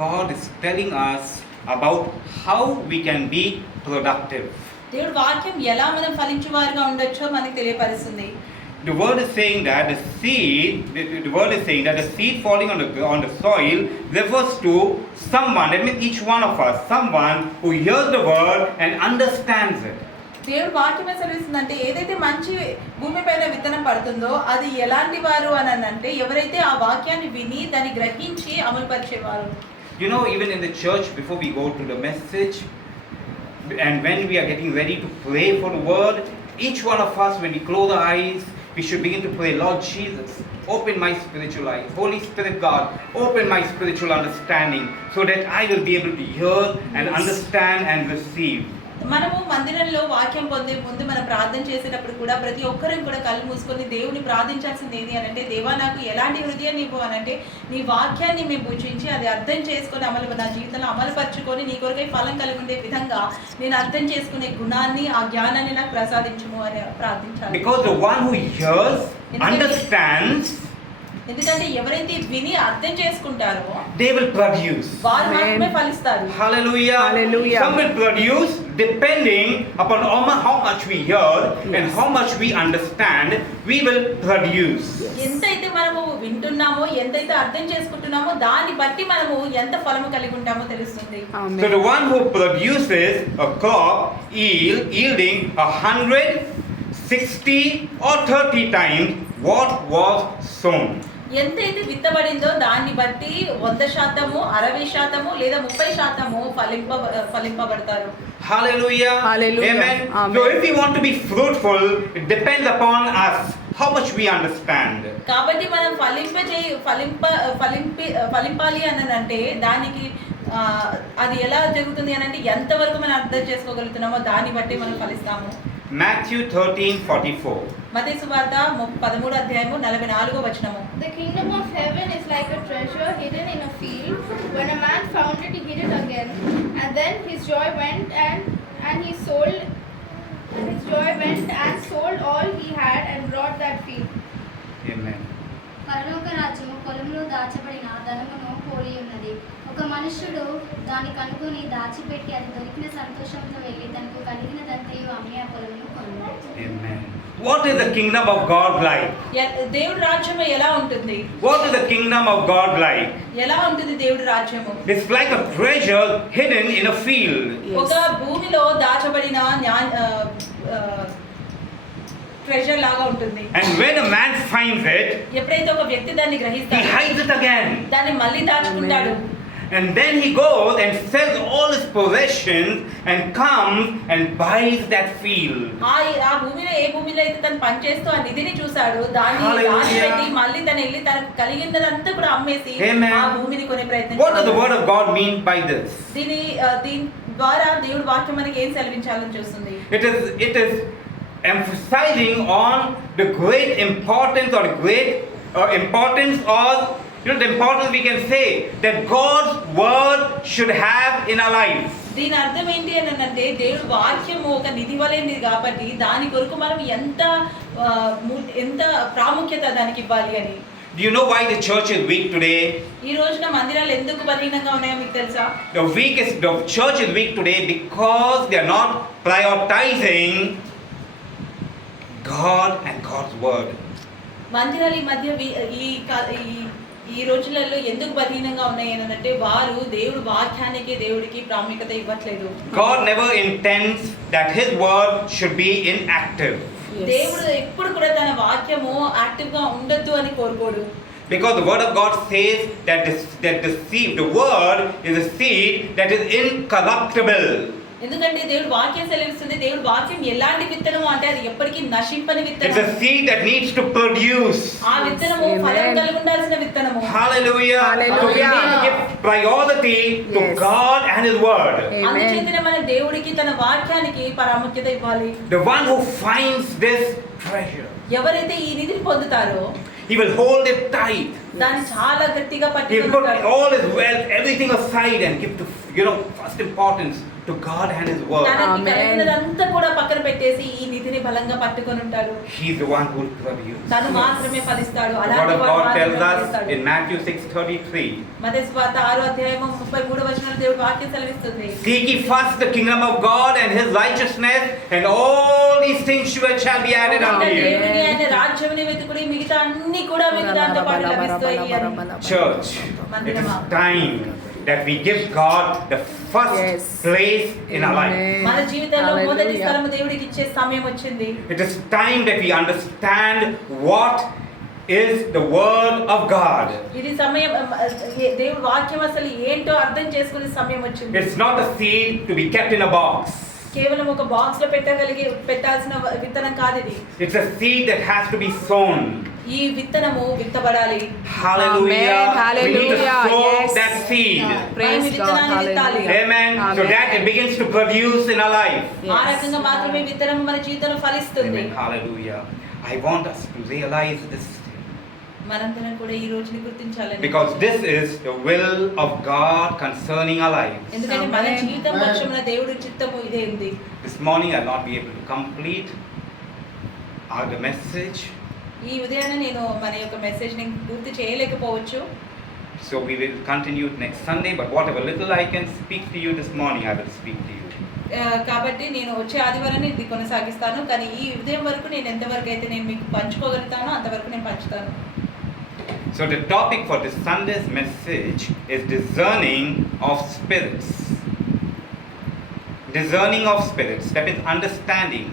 God is telling us about how we can be productive. దేవుడి వాక్యం ఎలా మనం ఫలించువారుగా ఉండొచ్చో మనకు తెలియపరుస్తుంది. The word is saying that the word is saying that the seed falling on the soil refers to someone, that means each one of us, someone who hears the word and understands it. దేవుడు వాక్యమే సెలవిస్తుందంటే ఏదైతే మంచి భూమి పైన విత్తనం పడుతుందో అది ఎలాంటి వారు అని అంటే ఎవరైతే ఆ వాక్యాన్ని విని దాన్ని గ్రహించి అమలుపరిచేవారు. You know, even in the church, before we go to the message and when we are getting ready to pray for the word, each one of us, when we close our eyes, we should begin to pray, Lord Jesus, open my spiritual eyes. Holy Spirit God, open my spiritual understanding so that I will be able to hear and understand and receive. మనము మందిరంలో వాక్యం పొందే ముందు మనం ప్రార్థన చేసేటప్పుడు కూడా ప్రతి ఒక్కరిని కూడా కళ్ళు మూసుకొని దేవుని ప్రార్థించాల్సింది ఏంటి అని అంటే, దేవా నాకు ఎలాంటి హృదయాన్ని ఇవ్వు అని అంటే నీ వాక్యాన్ని మేము భుజించి అది అర్థం చేసుకొని నా జీవితంలో అమలుపరుచుకొని నీ కొరకై ఫలం కలిగి ఉండే విధంగా నేను అర్థం చేసుకునే గుణాన్ని ఆ జ్ఞానాన్ని నాకు ప్రసాదించుము అని ప్రార్థించాలి. Because the one who hears, understands, ఎందుకంటే ఎవరైతే విని అర్థం చేసుకుంటారో they will produce. వారు మాత్రమే ఫలిస్తారు. Hallelujah. Hallelujah. Some will produce depending upon how much we hear and how much we understand, we will produce. ఎంతైతే మనము వింటున్నామో ఎంతైతే అర్థం చేసుకుంటున్నామో దాన్ని బట్టి మనము ఎంత ఫలము కలిగి ఉంటామో తెలుస్తుంది. So the one who produces a crop yielding 100, 60 or 30 times what was sown. ఎంతైతే విత్తబడిందో దాన్ని బట్టి 100%, 60% లేదా 30% ఫలింపబడతారు. Hallelujah. Hallelujah. Amen. Amen. So if we want to be fruitful, it depends upon us how much we understand. కాబట్టి మనం ఫలింపాలి అనంటే దానికి అది ఎలా జరుగుతుంది అని అంటే ఎంతవరకు మనం అర్థం చేసుకోగలుగుతున్నామో దాన్ని బట్టి మనం ఫలిస్తాము. Matthew 13:44. మత్తయి సువార్త 13:44. The kingdom of heaven is like a treasure hidden in a field. When a man found it, he hid it again. And then his joy went and sold all he had and bought that field. Amen. పరలోక రాజ్యము పొలంలో దాచబడిన ధనమును పోలి ఉన్నది. ఒక మనుష్యుడు దాన్ని కనుగొని దాచిపెట్టి అది దొరికిన సంతోషంతో వెళ్ళి తనకు కలిగినదంతయు అమ్మి ఆ పొలమును కొనును. Amen. What is the kingdom of God like? దేవుడి రాజ్యము ఎలా ఉంటుంది? What is the kingdom of God like? ఎలా ఉంటుంది దేవుడి రాజ్యము? It's like a treasure hidden in a field. ఒక భూమిలో దాచబడిన ట్రెజర్ లాగా ఉంటుంది. And when a man finds it, ఎప్పుడైతే ఒక వ్యక్తి దాన్ని he గ్రహిస్తాడో hides it again. దాన్ని మళ్ళీ దాచుకుంటాడు. And then he goes and sells all his possessions and comes and buys that field. ఆ భూమిలో ఏ భూమిలో అయితే తను పనిచేస్తూ ఆ నిధిని చూశాడు దాన్ని దాచిపెట్టి మళ్ళీ తను వెళ్ళి తనకు కలిగినదంతా కూడా అమ్మేసి ఆ భూమిని కొనే ప్రయత్నం. What does the word of God mean by this? దీని ద్వారా దేవుడి వాక్యం మనకి ఏం సెలవించాలని చూస్తుంది? It is emphasizing on the great importance or the great importance of the importance we can say that God's word should have in our lives. దీని అర్థం ఏంటి అని అంటే దేవుడి వాక్యము ఒక నిధి వలెనిది కాబట్టి దాని కొరకు మనం ఎంత ప్రాముఖ్యత దానికి ఇవ్వాలి అని. Do you know why the church is weak today? ఈ రోజున మందిరాలు ఎందుకు బలహీనంగా ఉన్నాయో మీకు తెలుసా? The church is weak today because they are not prioritizing God and God's word. మందిరాలు ఈ మధ్య ఈ రోజులలో ఎందుకు బలహీనంగా ఉన్నాయి అని అంటే వారు దేవుడి వాక్యానికి దేవుడికి ప్రాముఖ్యత ఇవ్వట్లేదు. God never intends that his word should be inactive. దేవుడు ఎప్పుడు కూడా తన వాక్యము యాక్టివ్ గా ఉండొద్దు అని కోరుకోడు. Because the word of God says that the seed, the word is a seed that is incorruptible. ఎందుకంటే దేవుడు వాక్యం సెలవిస్తుంది దేవుడు వాక్యం ఎలాంటి విత్తనము అంటే అది ఎప్పటికీ నశింపని విత్తనం. It's a seed that needs to produce. ఆ విత్తనము ఫలం కలిగి ఉండాల్సిన విత్తనము. Hallelujah. Hallelujah. So we need to give priority to God and his word. అందుచేతనే మన దేవుడికి తన వాక్యానికి ప్రాముఖ్యత ఇవ్వాలి. The one who finds this treasure, ఎవరైతే ఈ నిధిని పొందుతారో he will hold it tight. దాన్ని చాలా గట్టిగా He will పట్టుకుంటాడు. put all his wealth, everything aside and give first importance to God and his word. తనకి కలిగినదంతా కూడా పక్కన పెట్టేసి ఈ నిధిని బలంగా పట్టుకొని ఉంటాడు. He is the one who will produce. తను మాత్రమే ఫలిస్తాడు. The word అలాంటి of వాడు God tells మాత్రమే us ఫలిస్తాడు. in Matthew 6:33. మత్తయి సువార్త 6:33 43 వచనంలో దేవుడు వాక్యం సెలవిస్తుంది. Seek ye first the kingdom of God and his righteousness, and all these things shall be added unto you. దేవుని ఆయన రాజ్యముని వెతుకుడి, మిగతా అన్ని కూడా మీకు దాంతో పాటు లభిస్తాయి అని. Church, it is time that we give God the first place in our life. మన జీవితంలో మొదటి స్థలము దేవుడికి ఇచ్చే సమయం వచ్చింది. It is time that we understand what is the word of God. ఇది సమయం, దేవుడి వాక్యం అసలు ఏంటో అర్థం చేసుకునే సమయం వచ్చింది. It's not a seed to be kept in a box. కేవలం ఒక బాక్స్ లో పెట్టాల్సిన విత్తనం కాదు ఇది. It's a seed that has to be sown. ఈ విత్తనము విత్తబడాలి. Hallelujah. Amen. We need to Hallelujah. sow Yes. that seed. Praise God. విత్తనాన్ని విత్తాలి. Hallelujah. Amen. So Amen. that it begins to produce in our life. ఆ రకంగా మాత్రమే విత్తనము మన జీవితంలో ఫలిస్తుంది. Amen. Hallelujah. I want us to realize this మనందరం కూడా ఈ రోజుని గుర్తించాలని. because this is the will of God concerning our lives. ఎందుకంటే మన Amen. జీవితం పక్షమున దేవుడి చిత్తము ఇదే ఉంది. This morning I'll not be able to complete the message. ఈ ఉదయాన నేను మన యొక్క మెసేజ్ ని పూర్తి చేయలేకపోవచ్చు. So we will continue it next Sunday, but whatever little I can speak to you this morning, I will speak to you. కాబట్టి నేను వచ్చే ఆదివారాన్ని ఇది కొనసాగిస్తాను. కానీ ఈ ఉదయం వరకు నేను ఎంతవరకు అయితే నేను మీకు పంచుకోగలుగుతానో అంతవరకు నేను పంచుతాను. So the topic for this Sunday's message is discerning of spirits. Discerning of spirits, that is understanding